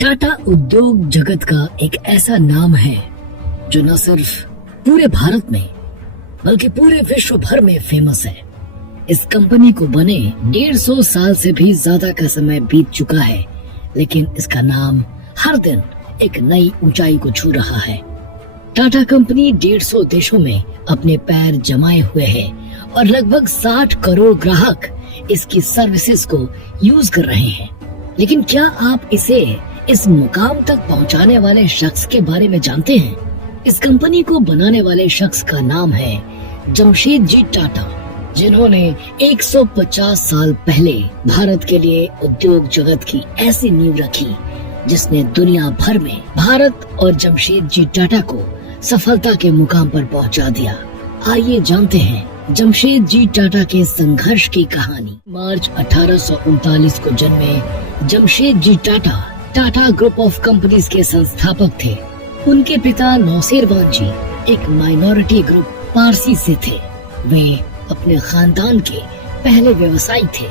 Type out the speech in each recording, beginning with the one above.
टाटा उद्योग जगत का एक ऐसा नाम है जो न सिर्फ पूरे भारत में बल्कि पूरे विश्व भर में फेमस है। इस कंपनी को बने 150 साल से भी ज्यादा का समय बीत चुका है, लेकिन इसका नाम हर दिन एक नई ऊंचाई को छू रहा है। टाटा कंपनी 150 देशों में अपने पैर जमाए हुए है और लगभग 60 करोड़ ग्राहक इसकी सर्विसेज को यूज कर रहे हैं। लेकिन क्या आप इसे इस मुकाम तक पहुंचाने वाले शख्स के बारे में जानते हैं? इस कंपनी को बनाने वाले शख्स का नाम है जमशेदजी टाटा, जिन्होंने 150 साल पहले भारत के लिए उद्योग जगत की ऐसी नींव रखी जिसने दुनिया भर में भारत और जमशेदजी टाटा को सफलता के मुकाम पर पहुंचा दिया। आइए जानते हैं जमशेदजी टाटा के संघर्ष की कहानी। मार्च 1839 को जन्मे Jamshedji Tata Tata group of companies के संस्थापक थे। उनके पिता नौसेरवान जी एक माइनॉरिटी ग्रुप पारसी से थे। वे अपने खानदान के पहले व्यवसायी थे।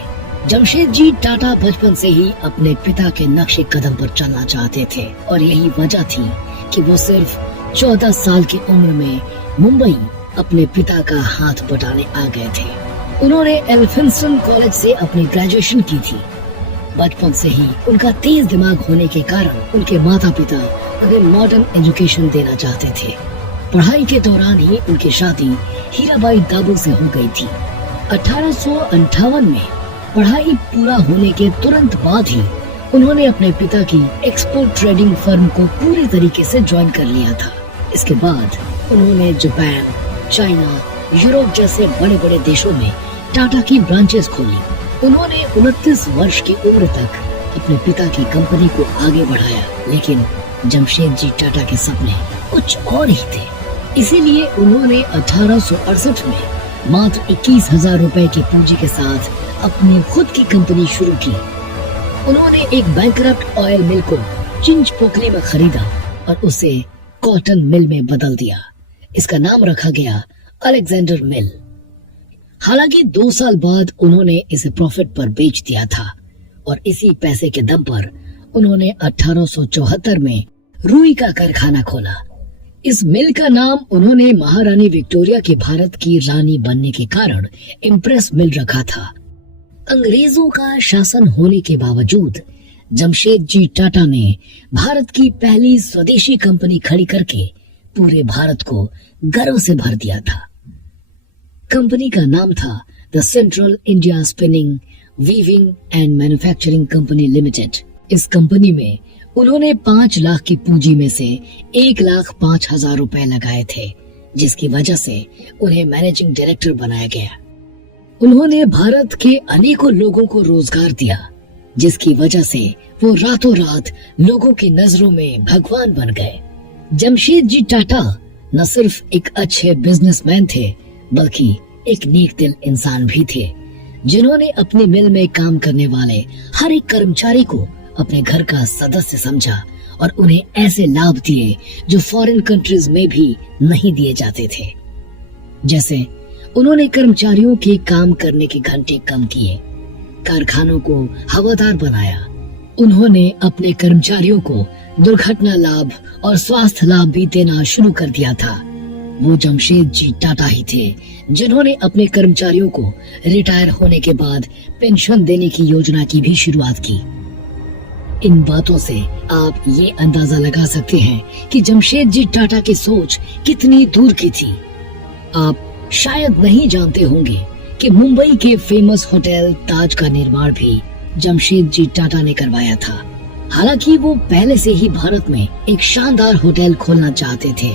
जमशेदजी टाटा बचपन से ही अपने पिता के नक्शे कदम पर चलना चाहते थे और यही वजह थी कि वो सिर्फ 14 साल की उम्र में मुंबई अपने पिता का हाथ बटाने आ गए थे। उन्होंने एल्फिंस्टन कॉलेज से अपनी ग्रेजुएशन की थी। बचपन से ही उनका तेज दिमाग होने के कारण उनके माता पिता उन्हें मॉडर्न एजुकेशन देना चाहते थे। पढ़ाई के दौरान ही उनकी शादी हीराबाई दाबू से हो गई थी। 1858 में पढ़ाई पूरा होने के तुरंत बाद ही उन्होंने अपने पिता की एक्सपोर्ट ट्रेडिंग फर्म को पूरी तरीके से ज्वाइन कर लिया था। इसके बाद उन्होंने जापान, चाइना, यूरोप जैसे बड़े बड़े देशों में टाटा की ब्रांचेस खोली। उन्होंने 29 वर्ष की उम्र तक अपने पिता की कंपनी को आगे बढ़ाया, लेकिन जमशेदजी टाटा के सपने कुछ और ही थे। इसीलिए उन्होंने 1868 में मात्र 21,000 रुपए की पूंजी के साथ अपनी खुद की कंपनी शुरू की। उन्होंने एक बैंकरप्ट ऑयल मिल को चिंचपोकली में खरीदा और उसे कॉटन मिल में बदल दिया। इसका नाम रखा गया अलेक्जेंडर मिल। हालांकि 2 साल बाद उन्होंने इसे प्रॉफिट पर बेच दिया था और इसी पैसे के दम पर उन्होंने 1874 में रुई का कारखाना खोला। इस मिल का नाम उन्होंने महारानी विक्टोरिया के भारत की रानी बनने के कारण इम्प्रेस मिल रखा था। अंग्रेजों का शासन होने के बावजूद जमशेदजी टाटा ने भारत की पहली स्वदेशी कंपनी खड़ी करके पूरे भारत को गर्व से भर दिया था। कंपनी का नाम था the central India spinning, weaving and manufacturing company limited. इस कंपनी में उन्होंने 5 लाख की पूंजी में से 1,05,000 रुपए लगाए थे, जिसकी वजह से उन्हें मैनेजिंग डायरेक्टर बनाया गया। उन्होंने भारत के अनेकों लोगों को रोजगार दिया, जिसकी वजह से वो रातों रात लोगों की नजरों में भगवान बन गए। जमशेदजी टाटा न सिर्फ एक अच्छे बिजनेसमैन थे, बल्कि एक नेक दिल इंसान भी थे, जिन्होंने अपनी मिल में काम करने वाले हर एक कर्मचारी को अपने घर का सदस्य समझा और उन्हें ऐसे लाभ दिए जो फॉरेन कंट्रीज में भी नहीं दिए जाते थे। जैसे उन्होंने कर्मचारियों के काम करने के घंटे कम किए, कारखानों को हवादार बनाया। उन्होंने अपने कर्मचारियों को दुर्घटना लाभ और स्वास्थ्य लाभ भी देना शुरू कर दिया था। वो जमशेदजी टाटा ही थे जिन्होंने अपने कर्मचारियों को रिटायर होने के बाद पेंशन देने की योजना की भी शुरुआत की। इन बातों से आप ये अंदाजा लगा सकते हैं कि जमशेदजी टाटा की सोच कितनी दूर की थी। आप शायद नहीं जानते होंगे कि मुंबई के फेमस होटल ताज का निर्माण भी जमशेदजी टाटा ने करवाया था। हालांकि वो पहले से ही भारत में एक शानदार होटल खोलना चाहते थे,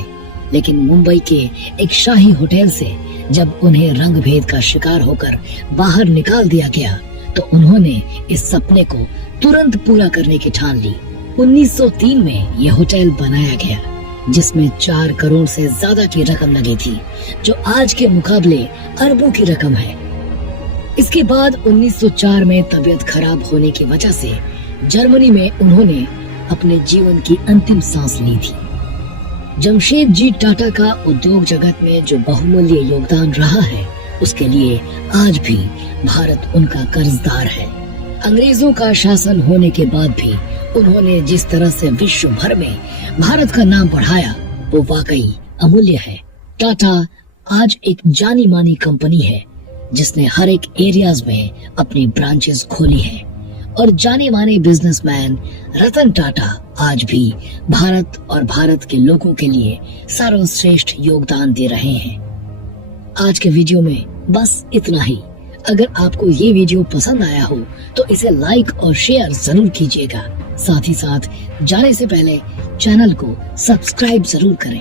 लेकिन मुंबई के एक शाही होटल से जब उन्हें रंग भेद का शिकार होकर बाहर निकाल दिया गया, तो उन्होंने इस सपने को तुरंत पूरा करने की ठान ली। 1903 में यह होटल बनाया गया, जिसमें 4 करोड़ से ज्यादा की रकम लगी थी, जो आज के मुकाबले अरबों की रकम है। इसके बाद 1904 में तबीयत खराब होने की वजह से जर्मनी में उन्होंने अपने जीवन की अंतिम सांस ली थी। जमशेदजी टाटा का उद्योग जगत में जो बहुमूल्य योगदान रहा है, उसके लिए आज भी भारत उनका कर्जदार है। अंग्रेजों का शासन होने के बाद भी उन्होंने जिस तरह से विश्व भर में भारत का नाम बढ़ाया वो वाकई अमूल्य है। टाटा आज एक जानी मानी कंपनी है जिसने हर एक एरियाज में अपनी ब्रांचेस खोली है और जाने माने बिजनेसमैन रतन टाटा आज भी भारत और भारत के लोगों के लिए सर्वश्रेष्ठ योगदान दे रहे हैं। आज के वीडियो में बस इतना ही। अगर आपको ये वीडियो पसंद आया हो तो इसे लाइक और शेयर जरूर कीजिएगा। साथ ही साथ जाने से पहले चैनल को सब्सक्राइब जरूर करें।